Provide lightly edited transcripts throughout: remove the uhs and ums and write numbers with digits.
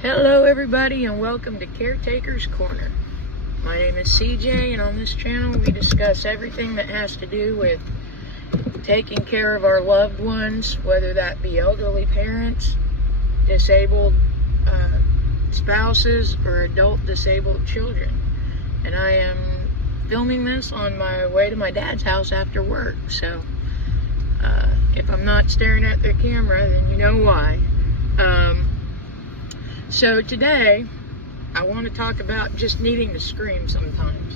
Hello everybody and welcome to Caretaker's Corner. My name is CJ and on this channel we discuss everything that has to do with taking care of our loved ones, whether that be elderly parents, disabled spouses, or adult disabled children. And I am filming this on my way to my dad's house after work, so if I'm not staring at the camera, then you know why. So today, I want to talk about just needing to scream sometimes.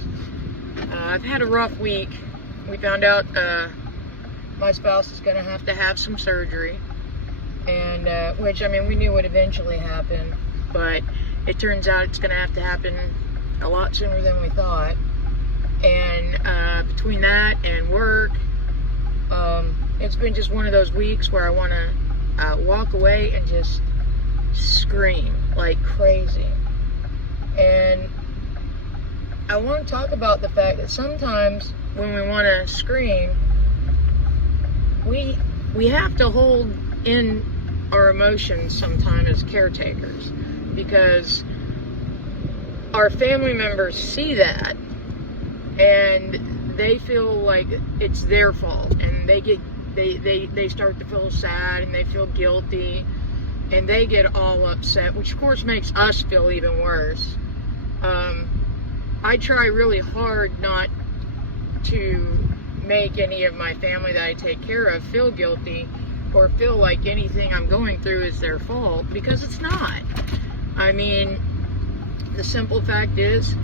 I've had a rough week. We found out my spouse is going to have some surgery, and which, I mean, we knew would eventually happen, but it turns out it's going to have to happen a lot sooner than we thought. And between that and work, it's been just one of those weeks where I want to walk away and just scream like crazy. And I want to talk about the fact that sometimes when we want to scream, we have to hold in our emotions sometimes as caretakers, because our family members see that and they feel like it's their fault, and they start to feel sad and they feel guilty and they get all upset, which of course makes us feel even worse. I try really hard not to make any of my family that I take care of feel guilty or feel like anything I'm going through is their fault, because it's not. I mean, the simple fact is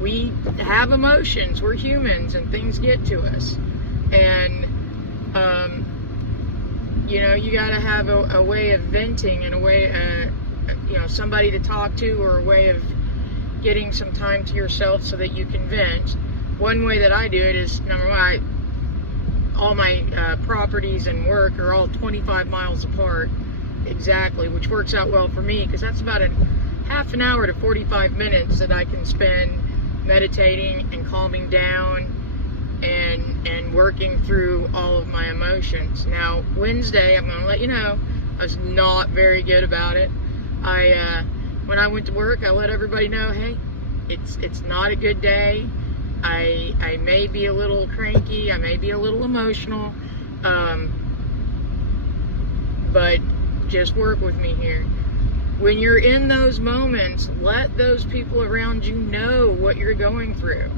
we have emotions, we're humans, and things get to us. And you know, you got to have a way of venting and a way, somebody to talk to, or a way of getting some time to yourself so that you can vent. One way that I do it is, number one, all my properties and work are all 25 miles apart exactly, which works out well for me, because that's about a half an hour to 45 minutes that I can spend meditating and calming down and working through all of my emotions. Now, Wednesday, I'm going to let you know, I was not very good about it. When I went to work, I let everybody know, hey, it's not a good day. I may be a little cranky, I may be a little emotional, but just work with me here. When you're in those moments, let those people around you know what you're going through.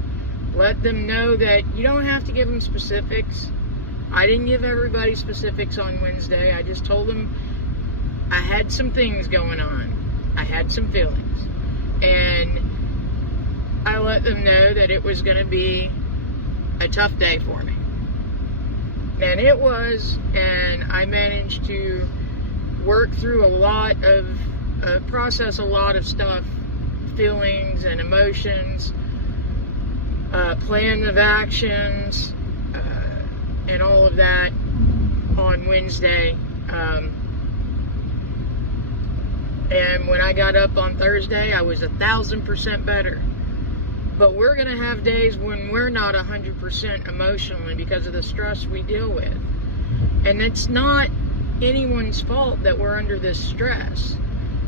Let them know that you don't have to give them specifics. I didn't give everybody specifics on Wednesday. I just told them I had some things going on. I had some feelings. And I let them know that it was going to be a tough day for me. And it was, and I managed to work through process a lot of stuff, feelings and emotions, plan of actions, and all of that on Wednesday. And when I got up on Thursday, I was 1,000% better. But we're going to have days when we're not 100% emotionally because of the stress we deal with. And it's not anyone's fault that we're under this stress.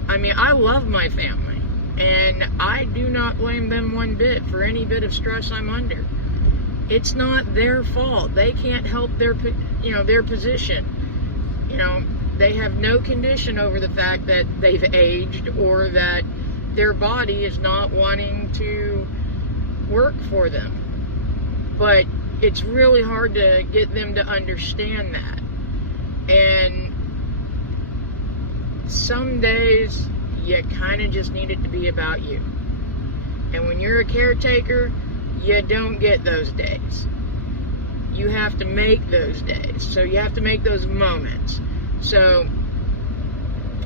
I mean, I love my family, and I do not blame them one bit for any bit of stress I'm under. It's not their fault. They can't help their position. You know, they have no condition over the fact that they've aged or that their body is not wanting to work for them. But it's really hard to get them to understand that. And some days you kind of just need it to be about you. And when you're a caretaker, you don't get those days. You have to make those days. So you have to make those moments. So,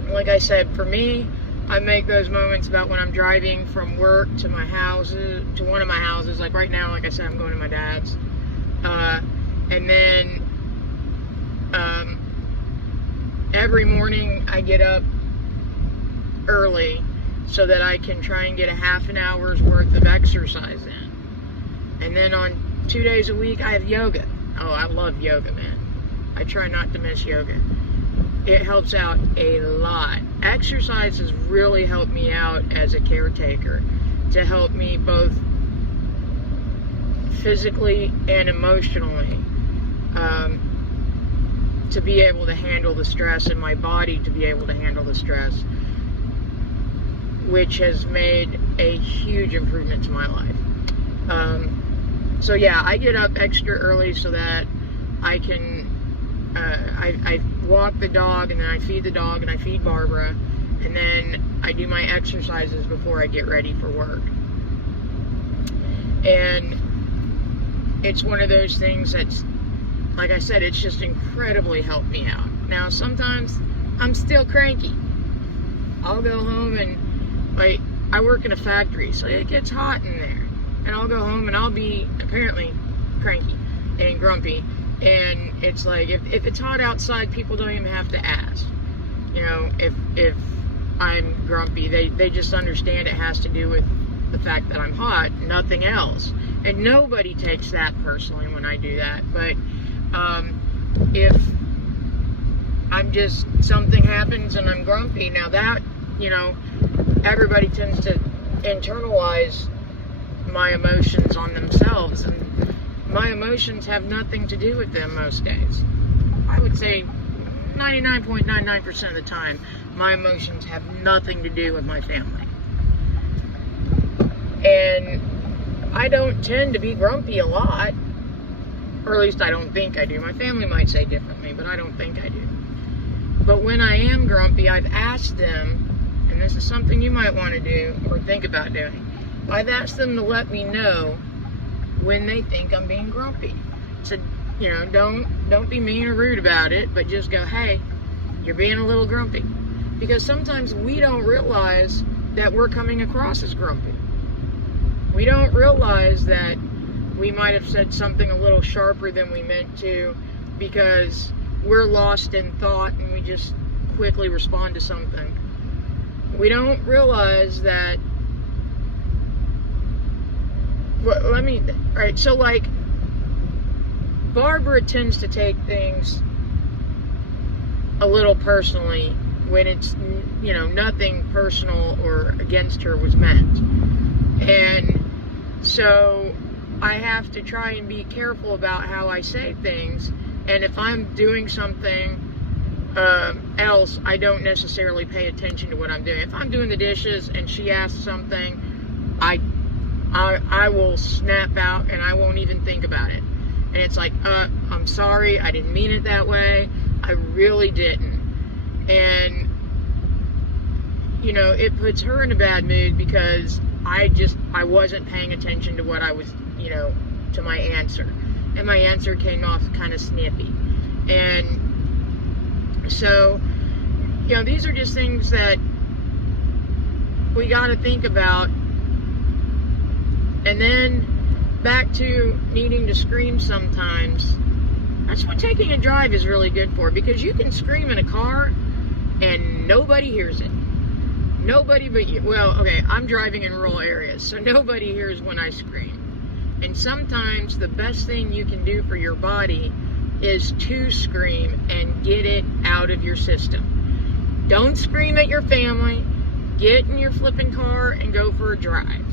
like I said, for me, I make those moments about when I'm driving from work to my house, to one of my houses. Like right now, like I said, I'm going to my dad's. And then every morning I get up early so that I can try and get a half an hour's worth of exercise in. And then on 2 days a week I have yoga. Oh, I love yoga, man. I try not to miss yoga. it helps out a lot. Exercise has really helped me out as a caretaker, to help me both physically and emotionally, to be able to handle the stress, and my body to be able to handle the stress, which has made a huge improvement to my life. So yeah, I get up extra early so that I can I walk the dog, and then I feed the dog, and I feed Barbara, and then I do my exercises before I get ready for work. And it's one of those things that's, like I said, it's just incredibly helped me out. Now, sometimes I'm still cranky. I'll go home and, like, I work in a factory, so it gets hot in there. And I'll go home and I'll be apparently cranky and grumpy. And it's like, if it's hot outside, people don't even have to ask. You know, if I'm grumpy, they just understand it has to do with the fact that I'm hot, nothing else. And nobody takes that personally when I do that. But if I'm just, something happens and I'm grumpy, now that, you know, everybody tends to internalize my emotions on themselves, and my emotions have nothing to do with them most days. I would say 99.99% of the time, my emotions have nothing to do with my family. And I don't tend to be grumpy a lot, or at least I don't think I do. My family might say differently, but I don't think I do. But when I am grumpy, I've asked them, and this is something you might want to do or think about doing, I've asked them to let me know when they think I'm being grumpy. So, you know, don't be mean or rude about it, but just go, hey, you're being a little grumpy. Because sometimes we don't realize that we're coming across as grumpy. We don't realize that we might have said something a little sharper than we meant to, because we're lost in thought and we just quickly respond to something. We don't realize that, well, alright, so like, Barbara tends to take things a little personally when it's, you know, nothing personal or against her was meant. And so I have to try and be careful about how I say things. And if I'm doing something else, I don't necessarily pay attention to what I'm doing. If I'm doing the dishes and she asks something, I will snap out and I won't even think about it. And it's like, I'm sorry, I didn't mean it that way. I really didn't. And, you know, it puts her in a bad mood because I wasn't paying attention to what I was, you know, to my answer. And my answer came off kind of snippy. And so, you know, these are just things that we got to think about. And then back to needing to scream sometimes. That's what taking a drive is really good for, because you can scream in a car and nobody hears it. Nobody but you. Well, okay, I'm driving in rural areas, so nobody hears when I scream. And sometimes the best thing you can do for your body is to scream and get it out of your system. Don't scream at your family. Get in your flipping car and go for a drive.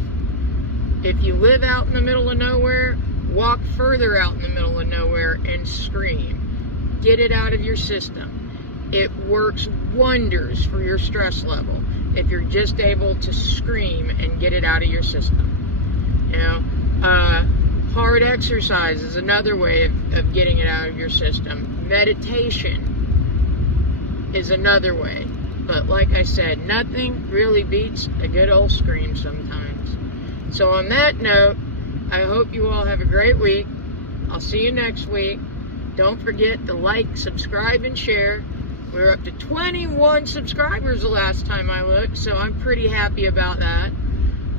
If you live out in the middle of nowhere, walk further out in the middle of nowhere and scream. Get it out of your system. It works wonders for your stress level if you're just able to scream and get it out of your system. You know, hard exercise is another way of getting it out of your system. Meditation is another way. But like I said, nothing really beats a good old scream sometimes. So on that note, I hope you all have a great week. I'll see you next week. Don't forget to like, subscribe, and share. We're up to 21 subscribers the last time I looked, so I'm pretty happy about that.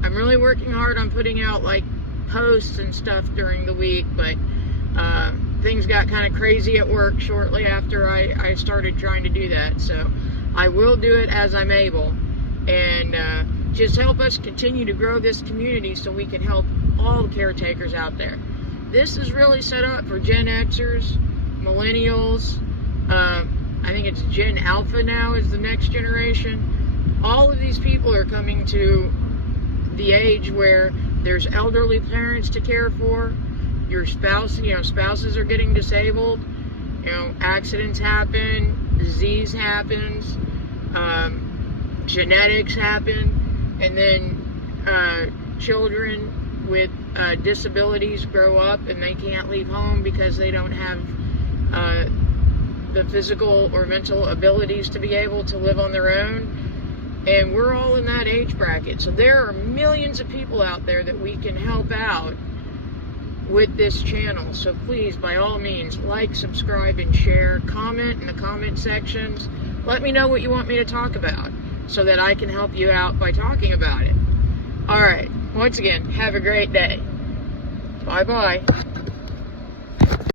I'm really working hard on putting out like posts and stuff during the week, but things got kind of crazy at work shortly after I started trying to do that. So I will do it as I'm able, and just help us continue to grow this community so we can help all the caretakers out there. This is really set up for Gen Xers, millennials. I think it's Gen Alpha now is the next generation. All of these people are coming to the age where there's elderly parents to care for. Your spouse, spouses are getting disabled. Accidents happen, disease happens, genetics happen, and then children with disabilities grow up and they can't leave home because they don't have the physical or mental abilities to be able to live on their own. And we're all in that age bracket. So there are millions of people out there that we can help out with this channel. So please, by all means, like, subscribe, and share. Comment in the comment sections. Let me know what you want me to talk about so that I can help you out by talking about it. Alright, once again, have a great day. Bye-bye.